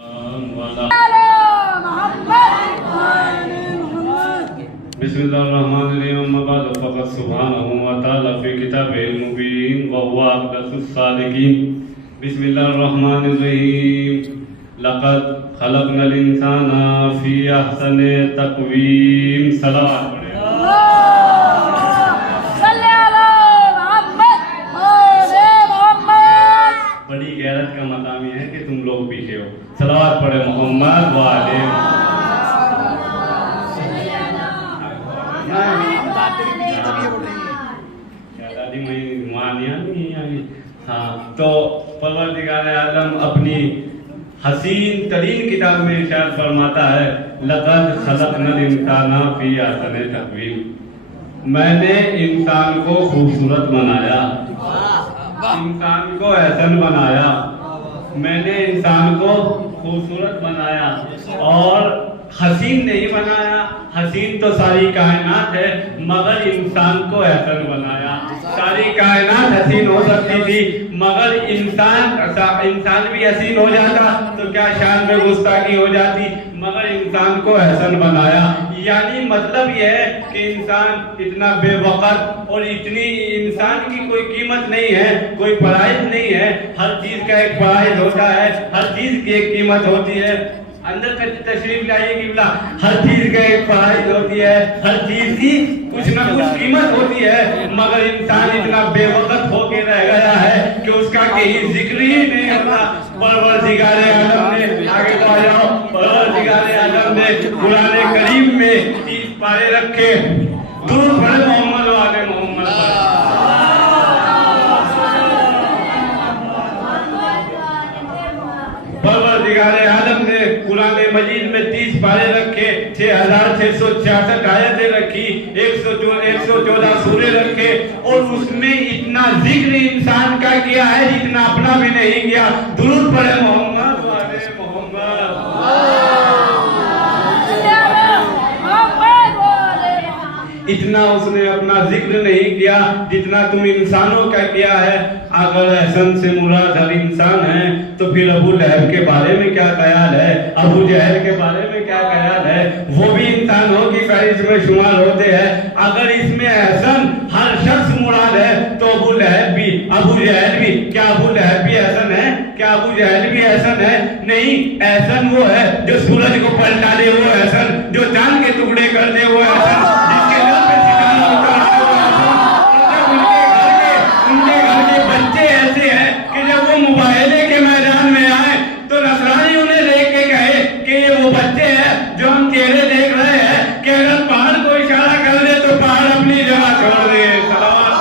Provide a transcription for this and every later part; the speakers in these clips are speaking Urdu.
بسم الله الرحمن الرحيم أما بعد فقد سبحانه وتعالى في كتابه المبين وهو أقدس الصادقين بسم الله الرحمن الرحيم لقد خلقنا الإنسان في أحسن تقويم صلوات بڑی غیرت کا مقام یہ ہے کہ تم لوگ پیچھے ہو صلوات پڑھے محمد وعلے ہاں تو پروردگار عالم اپنی حسین ترین کتاب میں ارشاد فرماتا ہے لقد خلقنا الانسان فی احسن تقویم میں نے انسان کو خوبصورت بنایا انسان کو احسن بنایا میں نے انسان کو خوبصورت بنایا اور حسین نہیں بنایا حسین تو ساری کائنات ہے مگر انسان کو احسن بنایا ساری کائنات حسین ہو سکتی تھی مگر انسان بھی حسین ہو جاتا تو کیا شان میں گستاخی ہو جاتی مگر انسان کو احسن بنایا یعنی مطلب یہ ہے کہ انسان اتنا بے وقت اور اتنی انسان کی کوئی قیمت نہیں ہے کوئی پرائز نہیں ہے ہر چیز کا ایک پرائز ہوتا ہے ہر چیز کی ایک قیمت ہوتی ہے اندر تشریف لائیے قبلہ ہر چیز کا ایک پرائز ہوتی ہے ہر چیز کی کچھ نہ کچھ قیمت ہوتی ہے مگر انسان اتنا بے وقت ہو کے رہ گیا ہے کہ اس کا کہیں ذکر ہی نہیں ہوتا پروردگار عالم نے آگے بڑھاؤ پروردگار عالم نے قرآن کریم میں 30 پارے رکھے درود پڑھے محمد و آل محمد پروردگار عالم نے قرآن مجید میں 30 پارے رکھے 6666 آیتیں رکھی 114 سورے رکھے اور اس میں اتنا ذکر انسان کا کیا ہے جتنا اپنا بھی نہیں کیا درود پڑھے محمد و آل محمد اتنا اس نے اپنا ذکر نہیں کیا جتنا تم انسانوں کا کیا ہے اگر احسن سے مراد ہر انسان ہے تو پھر ابو لہب کے بارے میں کیا خیال ہے ابو جہل کے بارے میں کیا خیال ہے وہ بھی انسانوں کی فہرست میں شمار ہوتے ہیں اگر اس میں احسن ہر شخص مراد ہے تو ابو لہب بھی ابو جہل بھی کیا ابو لہب بھی احسن ہے کیا ابو جہل بھی احسن ہے نہیں احسن وہ ہے جو سورج کو پلٹا دے وہ احسن جو چاند کے ٹکڑے کر دے وہ احسن جس کے دل پہ ٹھکانا ہوتا ہے ان کے گھر کے بچے ایسے ہیں کہ جب وہ مباہلے کے میدان میں آئے تو نصرانی انہیں دیکھ کے کہے کہ یہ وہ بچے ہیں جو ہم چہرے دیکھ رہے ہیں کہ اگر پہاڑ کو اشارہ کر دے تو پہاڑ اپنی جگہ چھوڑ دے صلوات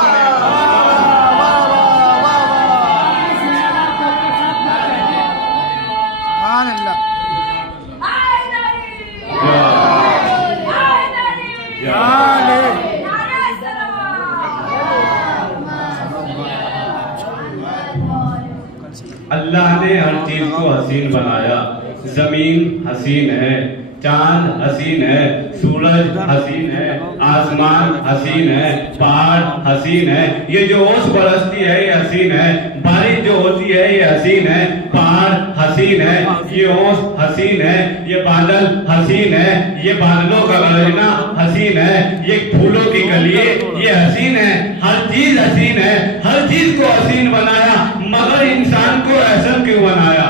اللہ نے ہر چیز کو حسین بنایا زمین حسین ہے چاند حسین ہے سورج حسین ہے آسمان حسین ہے پہاڑ حسین ہے یہ جو اوس برستی ہے یہ حسین ہے بارش جو ہوتی ہے یہ حسین ہے پہاڑ حسین ہے یہ اوس حسین ہے یہ بادل حسین ہے یہ بادلوں کا گرجنا حسین ہے یہ پھولوں کی کلیے یہ حسین ہے ہر چیز حسین ہے ہر چیز کو حسین بنایا مگر انسان کو احسن کیوں بنایا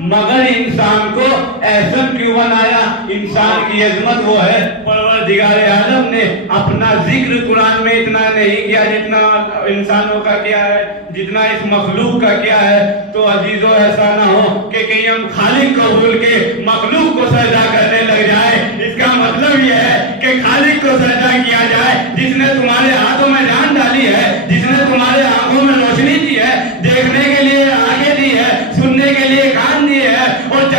مگر انسان کو احسن کیوں بنایا انسان کی عظمت وہ ہے پروردگار عالم نے اپنا ذکر قرآن میں اتنا نہیں کیا جتنا انسانوں کا کیا ہے جتنا اس مخلوق کا کیا ہے تو عزیزو ایسا نہ ہو کہ کہیں ہم خالق کو بھول کے مخلوق کو سجدہ کرنے لگ جائے اس کا مطلب یہ ہے کہ خالق کو سجدہ کیا جائے جس نے تمہارے ہاتھوں میں جان ڈالی ہے جس نے تمہارے آنکھوں میں روشنی دی ہے دیکھنے کے لیے آنکھیں دی ہے سننے کے لیے کان دی ہے اور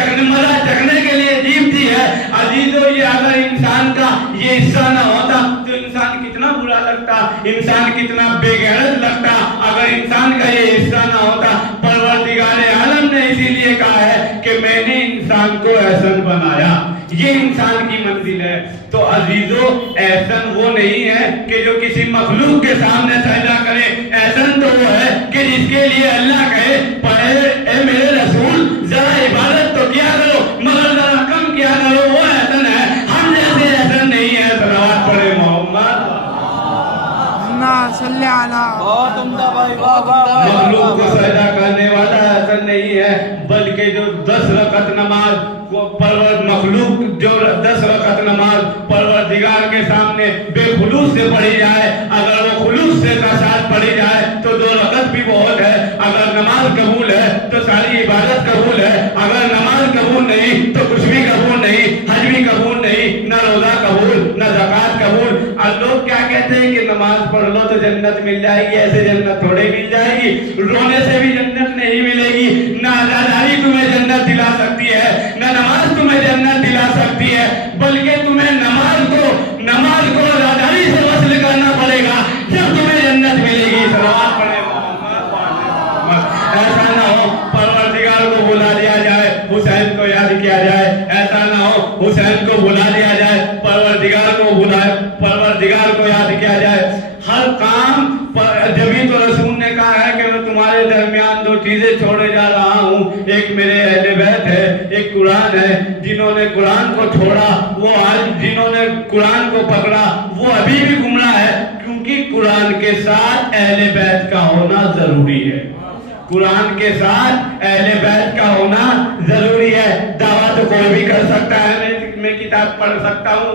چکھنے کے لیے جیب دی ہے عزیزو یہ اگر انسان کا یہ حصہ نہ ہوتا تو انسان کتنا برا لگتا انسان کتنا بے غیرت لگتا اگر انسان کا یہ حصہ نہ ہوتا پروردگار عالم نے اسی لیے کہا ہے کہ میں نے انسان کو احسن بنایا یہ انسان کی منزل ہے تو عزیزو احسن وہ نہیں ہے کہ جو کسی مخلوق کے سامنے سجدہ کرے احسن تو وہ ہے کہ جس کے لیے اللہ کہے اے میرے رسول ذرا عبادت تو کیا کرو صلی علی بہت عمدہ بھائی، واہ واہ واہ۔ مخلوق کو سجدہ کرنے والا ایسا نہیں ہے، بلکہ جو 10 رکعت نماز پرور مخلوق جو 10 رکعت نماز پروردگار کے سامنے بے خلوص سے پڑھی جائے، اگر وہ خلوص سے ساتھ پڑھی جائے تو 2 رکعت بھی بہت ہے۔ اگر نماز قبول ہے تو ساری عبادت قبول ہے، اگر نماز قبول نہیں تو کچھ بھی قبول نہیں، حج بھی قبول نہیں، نہ روزہ قبول نہ زکوٰۃ قبول۔ اور لوگ کیا کہتے ہیں کہ نماز پڑھ لو تو جنت مل جائے گی، ایسے جنت تھوڑے مل جائے گی، رونے سے بھی جنت نہیں ملے گی۔ نہ اداداری تمہیں جنت دلا سکتی ہے، نہ نماز تمہیں جنت دلا سکتی ہے، بلکہ تمہیں نماز کو اداداری سے وصل کرنا پڑے گا، جب تمہیں جنت ملے گی۔ صلوات پڑھے ایسا نہ ہو پروردگار کو بلا دیا جائے، حسین کو یاد کیا جائے، ایسا نہ ہو حسین کو بلا دیا جائے، پروردگار کو یاد کیا جائے۔ ہر کام جبھی تو رسول نے کہا ہے کہ میں تمہارے درمیان 2 چیزیں چھوڑے جا رہا ہوں، ایک میرے اہل بیت ہے، ایک قرآن ہے۔ جنہوں نے قرآن کو چھوڑا وہ آج، جنہوں نے قرآن کو پکڑا وہ ابھی بھی گمراہ ہے، کیونکہ قرآن کے ساتھ اہل بیت کا ہونا ضروری ہے۔ قرآن کے ساتھ اہل بیت کا ہونا ضروری ہے۔ دعویٰ تو کوئی بھی کر سکتا ہے، میں کتاب پڑھ سکتا ہوں،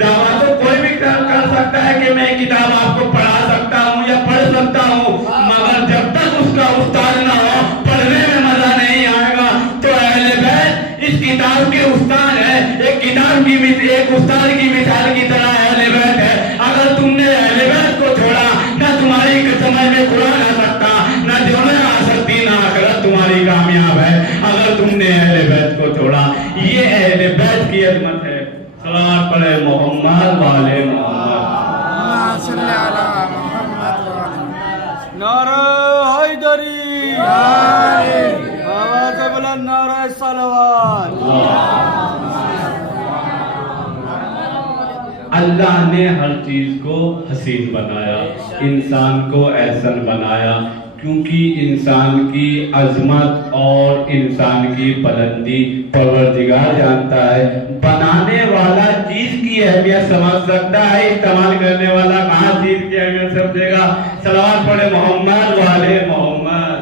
دعویٰ تو کوئی بھی کر سکتا ہے کہ میں کتاب آپ کو پڑھا سکتا ہوں یا پڑھ سکتا ہوں، مگر جب تک اس کا استاد نہ ہو پڑھنے میں مزہ نہیں آئے گا۔ تو اہل بیت اس کتاب کے استاد ہے، ایک کتاب کی ایک استاد کی مثال کی طرح اہل بیت ہے۔ اگر تم نے اہل بیت کو چھوڑا، نہ تمہاری سمجھ میں قرآن آ سکتا، نہ جمعہ آ سکتی، نہ آخرت تمہاری کامیاب ہے اگر تم نے اہل بیت کو چھوڑا۔ یہ اہل بیت کی عظمت ہے۔ صلوات پڑھے محمد والے محمد۔ صلی علی محمد وعلی نعرہ حیدری، آواز بلند نعرہ صلوات۔ اللہ نے ہر چیز کو حسین بنایا، انسان کو احسن بنایا، کیونکہ انسان کی عظمت اور انسان کی بلندی پروردگار جانتا ہے۔ بنانے والا چیز کی اہمیت سمجھ سکتا ہے، استعمال کرنے والا کہاں چیز کی اہمیت سمجھے گا؟ صلوات پڑھے محمد والے محمد۔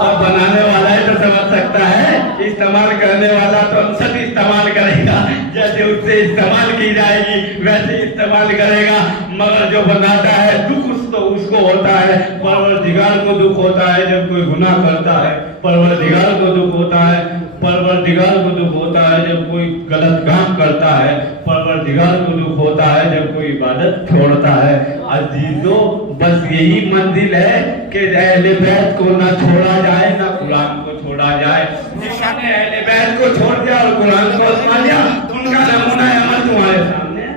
اور بنانے والا ہی تو سمجھ سکتا ہے، استعمال کرنے والا تو سب استعمال کرے گا، جیسے اس سے استعمال کی جائے گی ویسے استعمال کرے گا۔ مگر جو بناتا ہے دکھ اس کو ہوتا ہے، پروردگار کو دکھ ہوتا ہے جب کوئی گناہ کرتا ہے، پروردگار کو دکھ ہوتا ہے، پروردگار کو دکھ ہوتا ہے جب کوئی غلط کام کرتا ہے، پروردگار کو دکھ ہوتا ہے جب کوئی عبادت چھوڑتا ہے۔ عزیزو بس یہی منزل ہے کہ اہل بیت کو نہ چھوڑا جائے نہ قرآن کو چھوڑا جائے۔ جس نے اہل بیت کو چھوڑ دیا اور قرآن کو اپنا لیا، ان کا نمونہ عمل تمہارے سامنے ہے،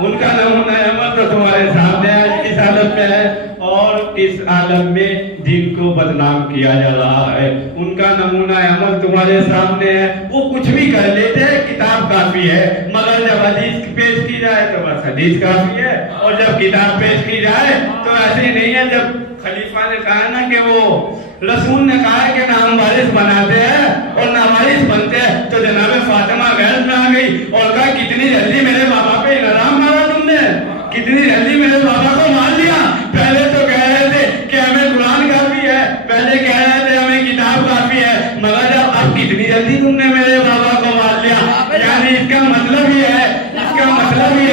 ان کا نمونہ عمل تو تمہارے سامنے ہے، اس حالت میں ہے اور اس عالم میں دین کو بدنام کیا جا رہا ہے۔ ان کا نمونہ عمل تمہارے سامنے ہے، وہ کچھ بھی کر لیتے ہیں، کتاب کافی ہے، مگر جب حدیث پیش کی جائے تو بس حدیث کافی ہے، اور جب کتاب پیش کی جائے تو ایسے نہیں ہے۔ جب خلیفہ نے کہا نا کہ وہ رسول نے کہا ہے کہ نہ ہم وارث بناتے ہیں اور نہ وارث بنتے ہیں، تو جناب فاطمہ غیرت میں آ گئی اور کہا کتنی جلدی میرے بابا پہ الزام مارا تم نے، کتنی جلدی میرے بابا کو مار لیا۔ پہلے تو کہہ رہے تھے کہ ہمیں قرآن کافی ہے، پہلے کہہ رہے تھے ہمیں کتاب کافی ہے، مگر جب اب کتنی جلدی تم نے میرے بابا کو مار لیا۔ یعنی اس کا مطلب یہ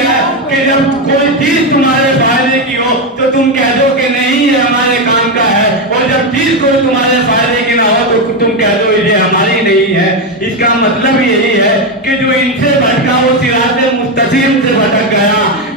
ہے کہ جب کوئی چیز تمہارے فائدے کی ہو تو تم کہہ دو کہ نہیں یہ ہمارے کام کا ہے، اور جب چیز کوئی تمہارے فائدے کی نہ ہو تو تم کہہ دو یہ ہماری نہیں ہے۔ اس کا مطلب یہی ہے کہ جو ان سے بھٹکا وہ صراط مستقیم سے بھٹک گیا،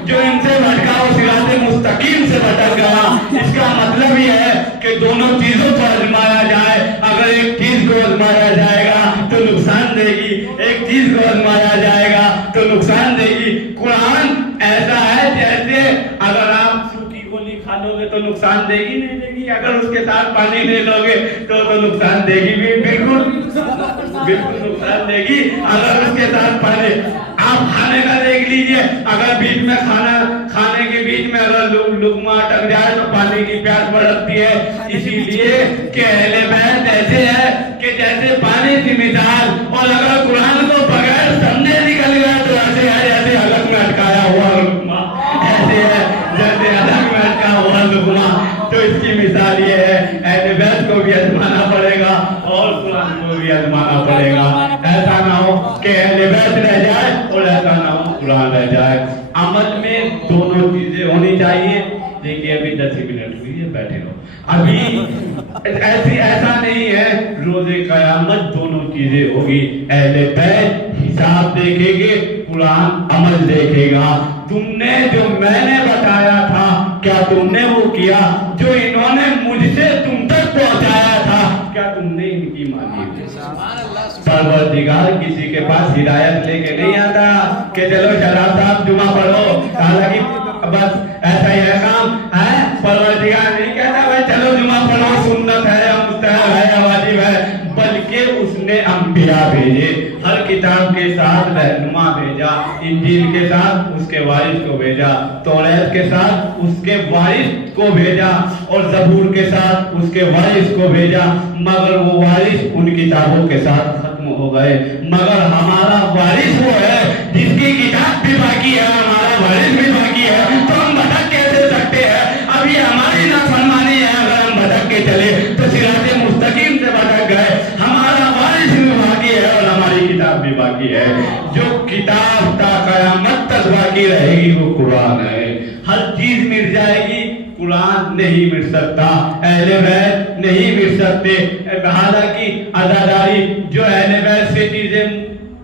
جو ان سے بھٹکا وہ صراط مستقیم سے بھٹک گیا۔ اس کا مطلب یہ ہے کہ دونوں چیزوں کو آزمایا جائے۔ اگر ایک چیز کو آزمایا جائے گا تو نقصان دے گی، ایک چیز کو آزمایا جائے گا تو نقصان دے گی۔ قرآن ایسا ہے جیسے اگر آپ سوکھی گولی کھا لو گے تو نقصان دے گی نہیں دے گی، اگر اس کے ساتھ پانی لے لو گے تو نقصان دے گی بھی، بالکل نقصان دے گی اگر اس کے ساتھ پانی۔ آپ کھانے کا دیکھ لیجئے، اگر بیچ میں کھانے کے بیچ میں اگر لقمہ اٹک جائے تو پانی کی پیاس بڑھتی ہے۔ اسی لیے کہ اہل بیت ایسے ہے کہ جیسے پانی کی مثال، اور اگر قرآن کو بغیر سمجھے نکل گیا تو ایسے ہے جیسے حلق میں اٹکایا ہوا لقمہ، ایسے ہے جیسے حلق میں اٹکا ہوا لقمہ۔ کہ اہل بیت رہ جائے اور ایسا نہ ہو قرآن رہ جائے. عمل میں دونوں چیزیں ہونی چاہیے. دیکھیے ابھی 10 منٹ ہوئی ہے, بیٹھے رہو. ابھی ایسا نہیں ہے, روزے قیامت دونوں چیزیں ہوگی. اہل بیت حساب دیکھیں گے, قرآن عمل دیکھے گا. تم نے جو میں نے بتایا تھا کیا تم نے وہ کیا؟ جو انہوں نے مجھ سے تم تک پہنچایا تھا کیا تم نے ان کی مانی؟ پروردگار کسی کے پاس ہدایت لے کے نہیں آتا کہ چلو شراب صاحب جمعہ پڑھو, حالانکہ بس ایسا ہی ہے کام ہے. پروردگار نہیں کہتا بھائی چلو جمعہ پڑھو, سنت ہے یا مستحب ہے یا واجب ہے, بلکہ اس نے انبیاء بھیجے, ہر کتاب کے ساتھ رہنما بھیجا. انجیل کے ساتھ اس کے وارث کو بھیجا, توریت کے ساتھ اس کے وارث کو بھیجا, اور زبور کے ساتھ اس کے وارث کو بھیجا. مگر وہ وارث ان کتابوں کے ساتھ ختم ہو گئے. مگر ہمارا وارث وہ ہے جس کی کتاب بھی باقی ہے, ہمارا وارث بھی باقی ہے. تو ہم بھٹک کیسے سکتے ہیں؟ ابھی ہماری نافرمانی ہے, اگر ہم بھٹک کے چلے تو صراط مستقیم سے بھٹک گئے. ہمارا وارث بھی باقی ہے اور ہماری کتاب بھی باقی ہے. جو کتاب تا قیامت تک باقی رہے گی وہ قرآن ہے. ہر چیز مل جائے گی, قرآن نہیں مل سکتا, اہل بیت نہیں مل سکتے. حالانکہ عزاداری جو اہل بیت سے چیزیں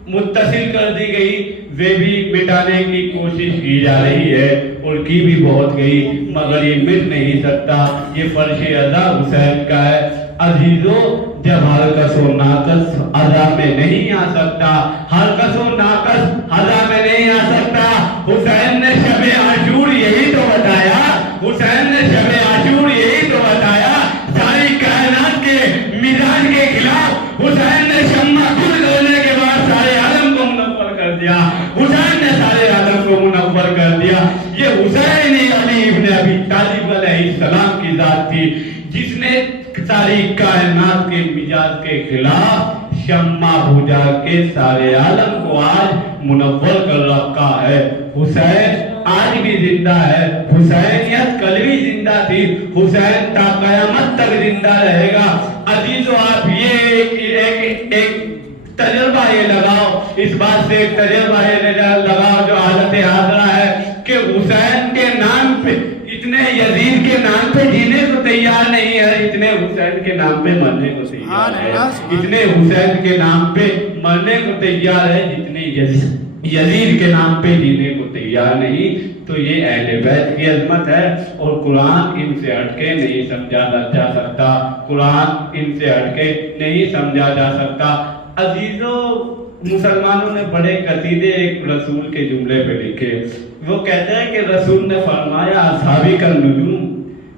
متصل کر دی گئی وہ بھی مٹانے کی کوشش کی جا رہی ہے, اور کی بھی بہت گئی, مگر یہ مٹ نہیں سکتا. یہ فرش عزا حسین کا ہے. عزیزو, جب ہر کس و ناقص عزا میں نہیں آ سکتا, ہر کس و ناقص عزا میں نہیں آ سکتا. حسین نے شب عاشور یہی تو بتایا, حسین نے شب عاشور یہی تو بتایا. ساری کائنات کے مزاج کے خلاف حسین نے شمع کھل کرنے کے بعد سارے عالم کو منور کر دیا. حسین نے سارے عالم کو منور کر دیا. یہ حسین علی ابن ابی طالب علیہ السلام کی ذات تھی جس نے ساری کائنات کے مزاج کے خلاف شمع بجھا کے سارے عالم کو آج منور کر رکھا ہے. حسین آج بھی زندہ ہے, حسینیت کل بھی زندہ تھی, حسین تا قیامت تک زندہ رہے گا. عزیزو, آپ یہ ایک تجربہ یہ لگاؤ, اس بات سے ایک تجربہ یہ لگاؤ جو حالت حاضرہ ہے کہ حسین کے نام پہ اتنے یزید کے نام پہ جینے کو تیار نہیں ہے, اتنے حسین کے نام پہ مرنے کو تیار ہے. اتنے حسین کے نام پہ مرنے کو تیار ہے جتنے یزید کے نام پہ جینے کو تیار نہیں. تو یہ اہل بیت کی عظمت ہے, اور قرآن ان سے ہٹ کے نہیں سمجھا جا سکتا, قرآن ان سے ہٹ کے نہیں سمجھا جا سکتا. عزیزو, مسلمانوں نے بڑے قصیدے ایک رسول کے جملے پہ لکھے. وہ کہتے ہیں کہ رسول نے فرمایا اصحابی کا نجوم,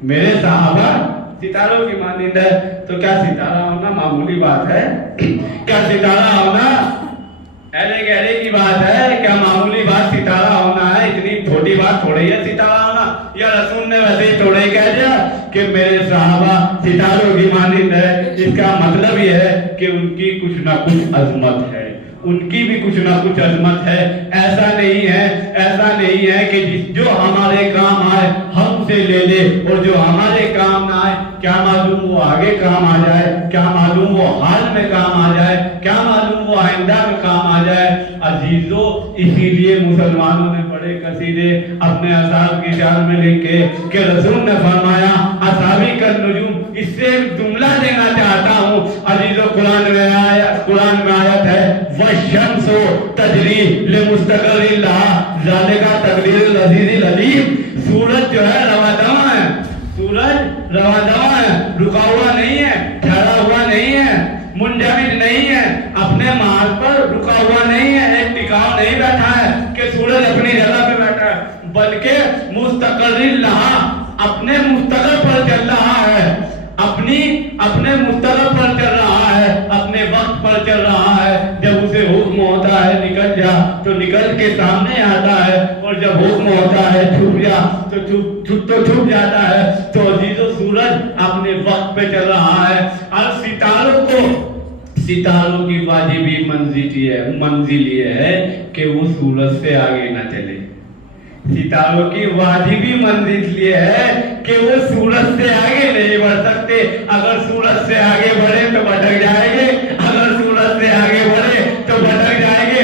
میرے صحابہ ستاروں کی مانند ہے. تو کیا ستارہ ہونا معمولی بات ہے؟ کیا ستارہ ہونا ایلے گہرے کی بات ہے؟ کیا معمولی بات ستارہ ہونا ہے؟ اتنی چھوٹی بات تھوڑی ہے ستارہ ہونا. یا رسول نے ویسے ہی تھوڑے ہی کہہ دیا کہ میرے صحابہ ستاروں کی مانند ہے. اس کا مطلب یہ ہے کہ ان کی کچھ نہ کچھ عظمت ہے, ان کی بھی کچھ نہ کچھ عظمت ہے. ایسا نہیں ہے, ایسا نہیں ہے کہ جو ہمارے کام آئے ہم سے لے لے, اور جو ہمارے کام نہ آئے کیا معلوم وہ آگے کام آ جائے, کیا معلوم وہ حال میں کام آ جائے, کیا معلوم وہ آئندہ میں کام آ جائے. عزیزو, اسی لیے مسلمانوں نے بڑے قصیدے اپنے اصحاب کی شان میں لکھے کہ رسول نے فرمایا اصحابی کا نجوم. اس سے جملہ دینا چاہتا ہوں عزیزو, قرآن میں آیت ہے والشمس تجری لمستقر لہا ذالک تقدیر العزیز العلیم. سورج جو ہے رواں دواں ہے, سورج رواں دواں ہے, رکا ہوا نہیں ہے, ٹھہرا ہوا نہیں ہے, منجمد نہیں ہے, اپنے محل پر رکا ہوا نہیں ہے, ایک ٹکاؤ نہیں بیٹھا ہے کہ سورج اپنی جگہ پہ بیٹھا ہے, بلکہ مستقر لہا, اپنے مستقر پر چل رہا ہے, اپنے مستقر پر چل رہا ہے, اپنے وقت پر چل رہا ہے. جب اسے حکم ہوتا ہے نکل جا تو نکل کے سامنے آتا ہے, اور جب حکم ہوتا ہے چھپ جا تو چھپ جاتا ہے. تو عزیزو, سورج اپنے وقت پہ چل رہا ہے. اور ستاروں کی واجبی منزل یہ ہے کہ وہ سورج سے آگے نہ چلے. ستاروں کی واجبی منزل یہ ہے کہ وہ سورج سے آگے نہیں بڑھ سکتے. اگر سورج سے آگے بڑھے تو بھٹک جائیں گے, اگر سورج سے آگے بڑھے تو بھٹک جائیں گے.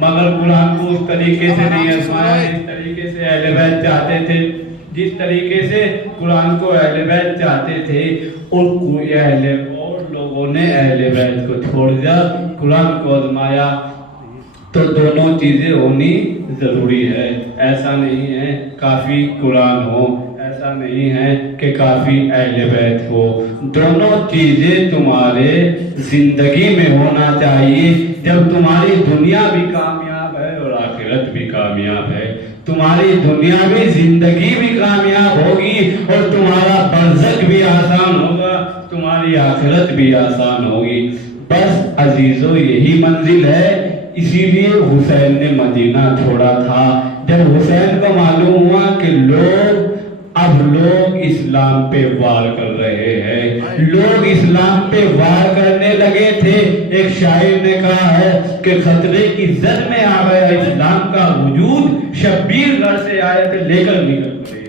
مگر قرآن کو اس طریقے سے نہیں آزمایا جس طریقے سے اہل بیت چاہتے تھے، جس طریقے سے قرآن کو اہل بیت چاہتے تھے، اور لوگوں نے اہل بیت کو چھوڑ دیا، قرآن کو آزمایا۔ تو دونوں چیزیں ہونی ضروری ہے، ایسا نہیں ہے کافی قرآن ہو، ایسا نہیں ہے کہ کافی اہل بیت ہو، دونوں چیزیں تمہارے زندگی میں ہونا چاہیے۔ جب تمہاری دنیا بھی کامیاب ہے اور آخرت بھی کامیاب ہے، تمہاری دنیاوی زندگی بھی کامیاب ہوگی اور تمہارا برزخ بھی آسان ہوگا، تمہاری آخرت بھی آسان ہوگی۔ بس عزیزو یہی منزل ہے، اسی لیے حسین نے مدینہ چھوڑا تھا۔ جب حسین کو معلوم ہوا کہ لوگ اسلام پہ وار کر رہے ہیں، لوگ اسلام پہ وار کرنے لگے تھے، ایک شاعر نے کہا ہے کہ خطرے کی زد میں آ گیا اسلام کا وجود، شبیر گھر سے آیتیں لے کر نکل پڑے،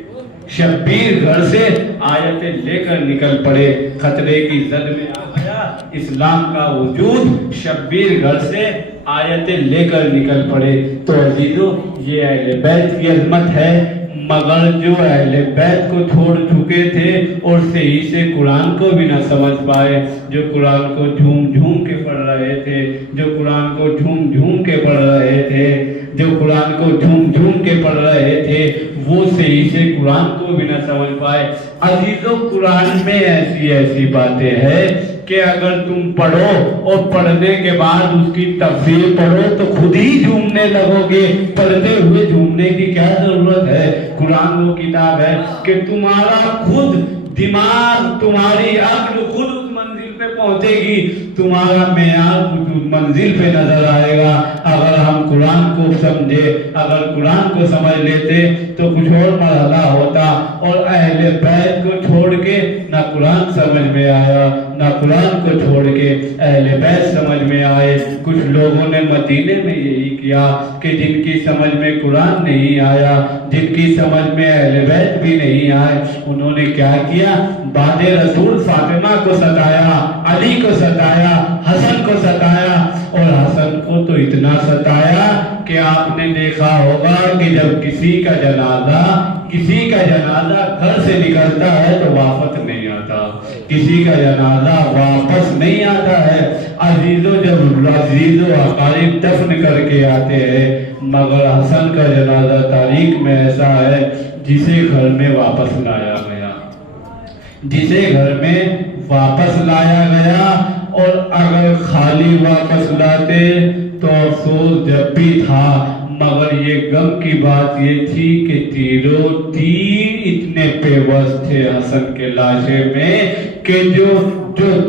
شبیر گھر سے آیتیں لے کر نکل پڑے، خطرے کی زد میں آ گیا اسلام کا وجود، شبیر گھر سے آیتیں لے کر نکل پڑے۔ تو عزیزو یہ اہل بیت کی عظمت ہے، مگر جو اہل بیت کو چھوڑ چکے تھے اور صحیح سے قرآن کو بھی نہ سمجھ پائے، جو قرآن کو جھوم جھوم کے پڑھ رہے تھے، جو قرآن کو جھوم جھوم کے پڑھ رہے تھے، جو قرآن کو جھوم جھوم کے پڑھ رہے تھے، وہ صحیح سے قرآن کو بھی نہ سمجھ پائے۔ عزیزو قرآن میں ایسی ایسی باتیں ہیں کہ اگر تم پڑھو اور پڑھنے کے بعد اس کی تفسیر پڑھو تو خود ہی جھومنے لگو گے، پڑھتے ہوئے جھومنے کی کیا ضرورت ہے؟ قرآن وہ کتاب ہے کہ تمہارا خود دماغ، تمہاری عقل خود اس منزل پہ پہنچے گی، تمہارا معیار اس منزل پہ نظر آئے گا۔ اگر ہم قرآن کو سمجھے، اگر قرآن کو سمجھ لیتے تو کچھ اور مرحلہ ہوتا، اور اہل بیت کو چھوڑ کے نہ قرآن سمجھ میں آیا، نہ قرآن کو چھوڑ کے اہل بیت سمجھ میں آئے۔ کچھ لوگوں نے مدینے میں یہی کیا کہ جن کی سمجھ میں قرآن نہیں آیا، جن کی سمجھ میں اہل بیت بھی نہیں آئے، انہوں نے کیا کیا؟ بعد رسول فاطمہ کو ستایا، علی کو ستایا، حسن کو ستایا، اور حسن کو تو اتنا ستایا کہ آپ نے دیکھا ہوگا کہ جب کسی کا جنازہ گھر سے نکلتا ہے تو واپس نہیں آتا، کسی کا جنازہ واپس نہیں آتا ہے۔ عزیزو جب عزیز و اقارب دفن کر کے آتے ہیں، مگر حسن کا جنازہ تاریخ میں ایسا ہے جسے گھر میں واپس لایا گیا، جسے گھر میں واپس لایا گیا، اور اگر خالی واپس لاتے تو افسوس جب بھی تھا، مگر یہ غم کی بات یہ تھی کہ تیر اتنے پیوست تھے حسن کے لاشے میں کہ جو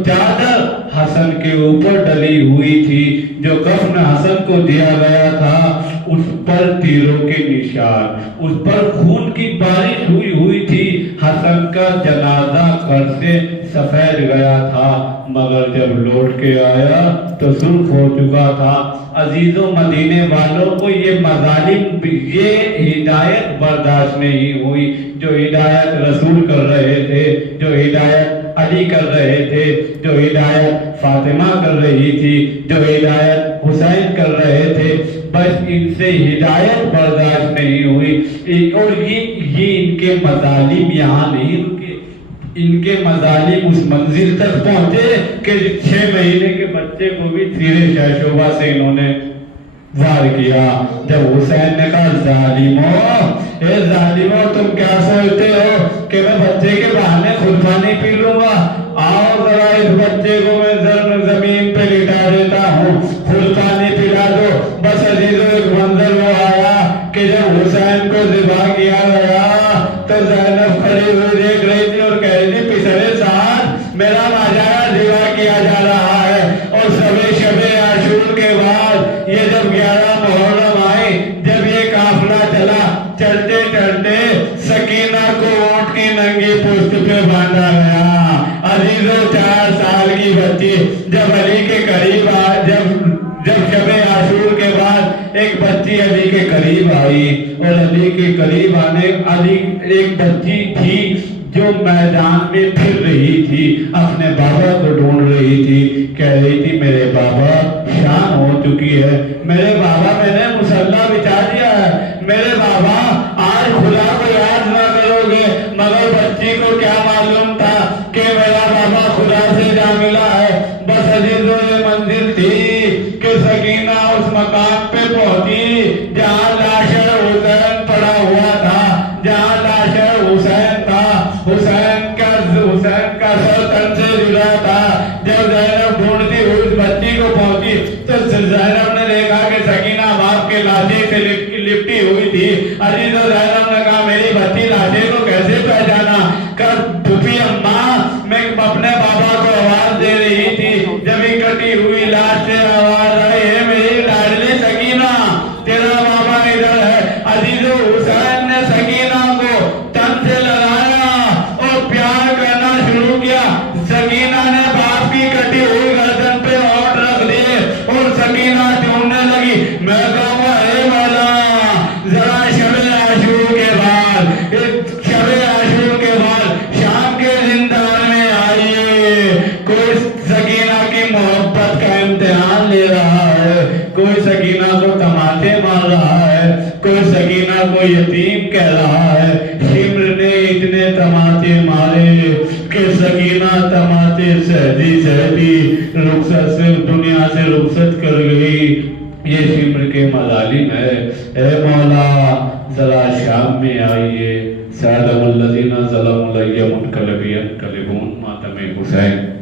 چادر حسن کے اوپر ڈلی ہوئی تھی، جو کفن حسن کو دیا گیا تھا، اس پر تیروں کے نشان، اس پر خون کی بارش ہوئی تھی۔ حسن کا جنازہ گھر سے سفید گیا تھا، مگر جب لوٹ کے آیا تو سرخ ہو چکا تھا۔ عزیزوں مدینے والوں کو یہ مظالم، یہ ہدایت برداشت نہیں ہوئی، جو ہدایت رسول کر رہے تھے، جو ہدایت علی کر رہے تھے، جو ہدایت فاطمہ کر رہی تھی، جو ہدایت حسین کر رہے تھے، بس ان سے ہدایت برداشت نہیں ہوئی، اور یہ ان کے مظالم یہاں نہیں رکے، ان کے مظالم اس منزل تک پہنچے کہ 6 مہینے کے بچے کو بھی تیر شہشوبہ سے انہوں نے وار کیا۔ جب حسین نے کہا ظالمو تم کیا سوچتے ہو کہ میں بچے کے بہانے خود پانی پی لوں گا؟ آؤ ذرا اس بچے کو میں زمین پہ لٹا دیتا ہوں، خود پانی پلا دو۔ بس عزیزو ایک منظر وہ آیا کہ جب حسین کو ذبح کیا گیا تو زینب کھڑی ہوئی دیکھ رہی تھی اور کہہ رہی تھی پچھلے سال میرا ماجرا ذبح کیا جا رہا ہے، اور شب عاشور کے بعد یہ جب 11 محرم آئی، جب یہ قافلہ چلا، چلتے چلتے سکینہ کو اونٹ کی ننگی پشت پہ باندھا گیا۔ عزیزو 4 سال کی بچی جب علی کے قریب جب شب عاشور کے بعد ایک بچی علی کے قریب آئی، اور علی کے قریب آنے علی ایک بچی تھی جو میدان میں پھر رہی تھی، اپنے بابا کو ڈھونڈ رہی تھی، کہہ رہی تھی میرے بابا شام ہو چکی ہے. میرے بابا میں نے مصلی بچھا دیا ہے. میرے بابا آج خدا کو یاد نہ کرو گے, مگر بچی کو کیا معلوم تھا کہ میرا بابا خدا سے جا ملا ہے. بس عزیزوں یہ منزل تھی کہ سکینہ اس مقام پہ پہنچی جہاں لاش حسین پڑا ہوا تھا, جہاں لاش حسین تھا. حسین کا سر تن سے جڑا تھا. جب زینب ڈھونڈتی ہوئی اس بچی کو پہنچی تو زینب نے دیکھا کہ سکینہ باپ کے لاشے سے لپٹی ہوئی تھی. عزیزوں زینب نے کہا میری بچی لاشے کو کیسے پہچانا؟ کر پھوپھی اماں میں اپنے بابا کو آواز دے رہی تھی. جب ہی کٹی ہوئی لاش سے آواز آئی ہے میری لاڈلی سکینہ تیرا بابا ادھر ہے. عزیزوں حسین نے سکینہ کو تن سے لگایا اور پیار کرنا شروع کیا. سکینہ نے باپ کی کٹی ہوئی گردن پہ ہاتھ رکھ دیے اور سکینہ چومنے لگی. میں کہوں گا اے مولا ذرا شب عاشور کے بعد شام کے زندان میں آئیے. کوئی سکینہ کی محبت کا امتحان لے رہا ہے, کوئی سکینہ کو تماچے مار رہا ہے, کوئی سکینہ کو یتیم کہہ رہا ہے. شمر نے اتنے تماچے مارے کہ سکینہ تماچے سہتی رخصت سے دنیا سے رخصت کر گئی. یہ شمر کے مظالم ہے. اے مولا ذرا شام میں آئیے. سیدم الذین ظلموا منقلبون ماتم حسین.